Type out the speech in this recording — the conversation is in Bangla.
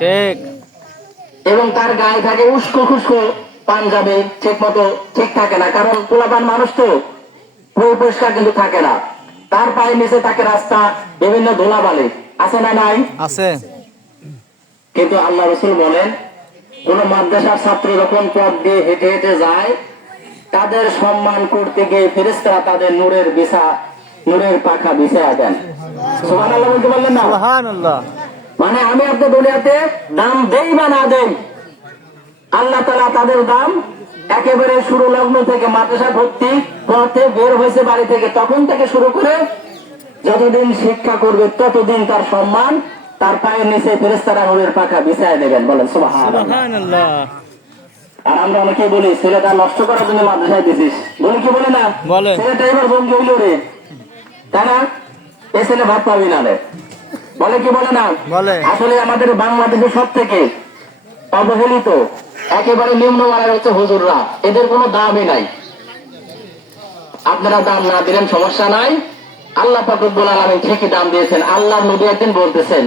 ঠিক। এবং তার গায়ে থাকে উস্কো খুস্কো পাঞ্জাবি ঠিক মতো ঠিক থাকে না কারণ পোলাপান মানুষ তো পরিষ্কার কিন্তু থাকে না। তার পায়ের নিচে থাকে রাস্তা বিভিন্ন ধুলাবালি। আছে না নাই? আছে। কিন্তু আল্লাহ রসুল বলেন কোন মাদ্রাসার ছাত্র যখন পথ দিয়ে হেঁটে হেঁটে যায় তাদের সম্মান করতে গিয়ে ফেরেস্তারা তাদের নূরের বিছা নূরের পাখা বিছায়া দেন। সোমান আল্লাহ বলতে পারলেন না? সুবহানাল্লাহ। মানে আমি আপনার দুনিয়াতে দাম দেই বা না দেই আল্লাহ তালা তাদের দাম একেবারে শুরু লগ্ন থেকে মাদ্রাসা ভর্তি পথে বের হয়েছে বাড়ি থেকে তখন থেকে শুরু করে যতদিন শিক্ষা করবে ততদিন তার সম্মান তার পায়ের নিচে ফেরেস্তারা নূরের পাখা বিছায় দেবেন বলেন সুবহানাল্লাহ। আর আমরা অনেকে বলি ছেলেটা নষ্ট করার জন্য মাদ্রাসায় দিছিস বলি কি বলে না? ছেলেটা এবার বন্ধু হইল রে তাই না? এ ছেলে ভাত পাবি না রে। বলে কি বলে না? বলে। আসলে আমাদের বাংলাদেশের সব থেকে অবহেলিত একেবারে নিম্নমানের হচ্ছে হুজুররা। এদের কোনো দামই নাই। আপনারা দাম না দিলেন সমস্যা নাই। আল্লাহ পাকুল আলমী ঠিকই দাম দিয়েছেন। আল্লাহ নবী একদিন বলতেছেন